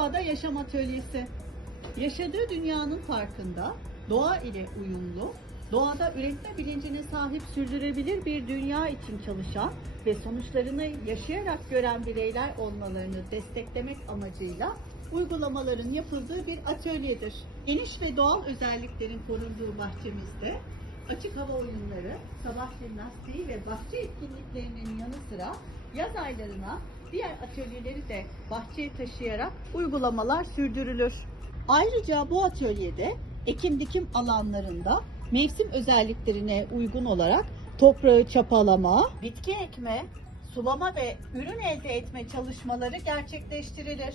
Doğada Yaşam Atölyesi. Yaşadığı dünyanın farkında, doğa ile uyumlu, doğada üretme bilincine sahip sürdürülebilir bir dünya için çalışan ve sonuçlarını yaşayarak gören bireyler olmalarını desteklemek amacıyla uygulamaların yapıldığı bir atölyedir. Geniş ve doğal özelliklerin korunduğu bahçemizde açık hava oyunları, sabah jimnastiği ve bahçe etkinliklerinin yanı sıra yaz aylarına diğer atölyeleri de bahçeye taşıyarak uygulamalar sürdürülür. Ayrıca bu atölyede ekim dikim alanlarında mevsim özelliklerine uygun olarak toprağı çapalama, bitki ekme, sulama ve ürün elde etme çalışmaları gerçekleştirilir.